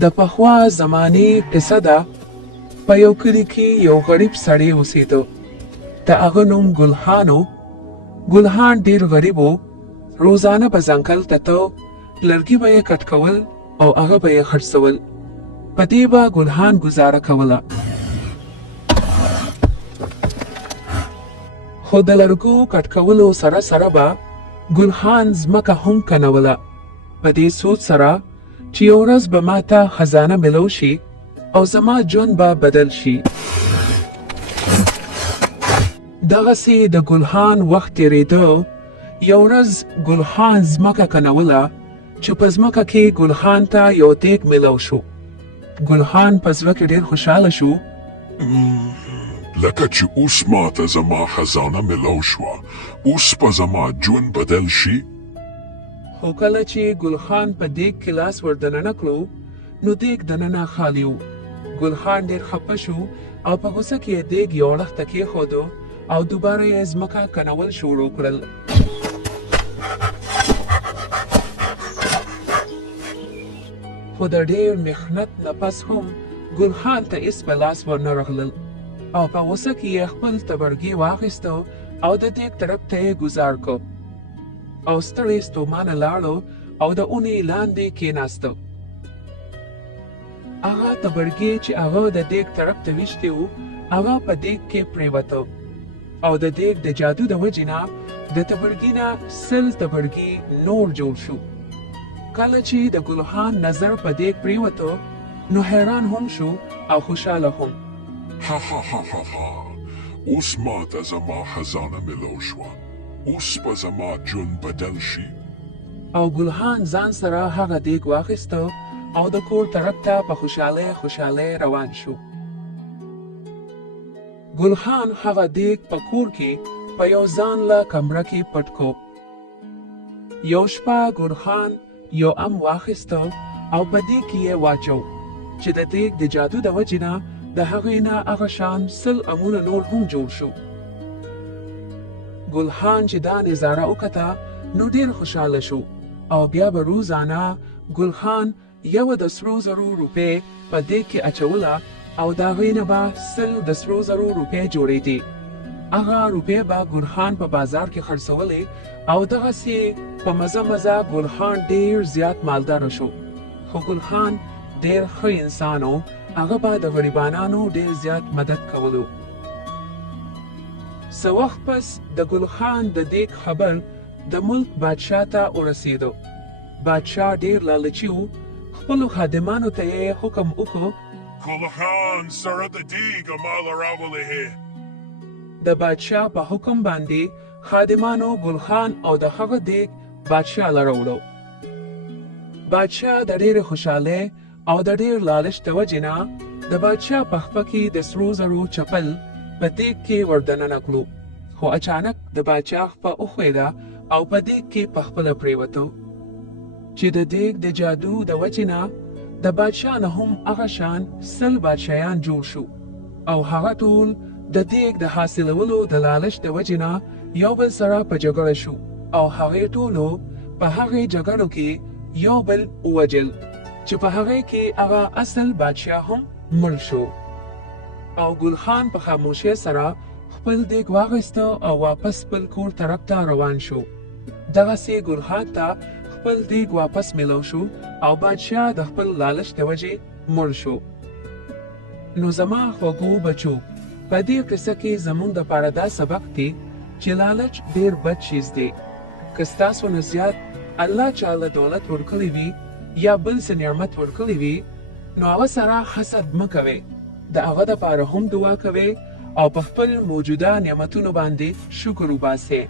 د پخوا زمانې قصه ده. په یو کلي کې یو غریب سړی اوسېده. د هغه نوم ګلخان و. ګلخان ډېر غریب و. روزانه به ځنګل ته ته، لرګي به یې کټ کول او هغه به یې خرڅول. په دې به ګلخان ګزاره کوله. خو د لرګو کټ کولو سره سره به ګلخان ځمکه هم کنوله، په دې سوچ سره چې یو ورځ به ما ته خزانه ملو شي او زما ژوند به بدل شي. دغسې د ګلخان وخت تېرېده. یو ورځ ګلخان ځمکه کنوله چې په ځمکه کې ګلخان ته یو دیګ ملو شو. ګلخان په زړه کې ډېر خوشحاله شو. لکه چې اوس ما ته زما خزانه ملو شوه، اوس به زما ژوند بدل شي. خو کله چې ګلخان په دیګ کې لاس ور دننه کړو نو دیګ دننه خالي و. ګلخان ډېر خفه شو او په غوسه کې یې دیګ یو اړخ ته کېښودو او دوباره یې ځمکه کنول شروع کړل. خو د ډېر محنت نه پس هم ګلخان ته هېڅ په لاس ورنه رغلل او په غوسه کې یې خپل تبرګي واخیسته او د دیګ طرف ته یې ګوزار کړ او ستړی ستومانه لاړو او د اونې لاندې کېناسته. هغه تبرګي چې هغه د دیګ طرف ته ویشتې و هغه په دیګ کې پرېوته او د دیګ د جادو د وجې نه د تبرګي نه 100 تبرګي نور جوړ شو. کله چې د ګلخان نظر په دیګ پرېوته نو حیران هم شو او خوشحاله هم. ها ها ها ها ها، اوس ما ته زما خزانه ملو شوه، اوس به زما ژوند بدل شي. او ګلخان ځان سره هغه دیګ واخیسته او د کور طرف ته په خوشحالۍ خوشحالۍ روان شو. ګلخان هغه دیګ په کور کې په یو ځانله کمره کې پټ کو. یو شپه ګلخان یو ام واخیسته او په دیګ کې یې واچو چې د دیګ د جادو د وجې نه د هغې نه هغه شان 100 امونه نور هم جوړ شو. ګلخان چې دا نظاره وکته نو ډېر خوشحاله شو او بیا به روزانه ګلخان یو د سرو زرو روپۍ په دیګ کې اچوله او د هغې نه به 100 د سرو زرو روپۍ جوړېدې. هغه روپۍ به ګلخان په بازار کې خرڅولې او دغسې په مزه مزه ګلخان ډېر زیات مالداره شو. خو ګلخان ډېر ښه انسان و. هغه به د غریبانانو ډېر زیات مدد کولو. څه وخت پس د ګلخان د دیګ خبر د ملک بادشاه ته ورسېدو. بادشاه ډېر لالچي و. خپلو خادمانو ته یې حکم وکړو ګلخان سره د دیګ مال راولې. د بادشاه په حکم باندې خادمانو ګلخان او د هغه دیګ بادشاه له راوړو. بادشاه د ډېرې خوشحالۍ او د ډېر لالچ د وجې نه د بادشاه په خپه کې د سرو زرو چپل په دیګ کې ور دننه کړو. خو اچانک د بادشاه خپه وښویده او په دیګ کې پخپله پرېوته چې د دیګ د جادو د وجې نه د بادشاه نه هم هغه شان 100 بادشاهیان جوړ شو او هغه ټول د دیګ د حاصلولو د لالچ د وجې نه یو بل سره په جګړه شو او هغې ټولو په هغې جګړو کې یو بل ووجل چې په هغې کې هغه اصل بادشاه هم مړ شو. او ګلخان په خاموشۍ سره خپل دیګ واخیسته او واپس خپل کور طرف ته روان شو. دغسې ګلخان ته خپل دیګ واپس ملو شو او بادشاه د خپل لالچ د وجې مړ شو. نو زما خوږو بچو، په دې قصه کې زموږ دپاره دا سبق دی چې لالچ ډېر بد چیز دی. که ستاسو نه زیات الله چاله دولت ورکړی وي یا بل څه نعمت ورکړی وي نو هغه سره حسد مه کوئ. د هغه دپاره هم دعا کوئ او په خپل موجوده نعمتونو باندې شکر وباسئ.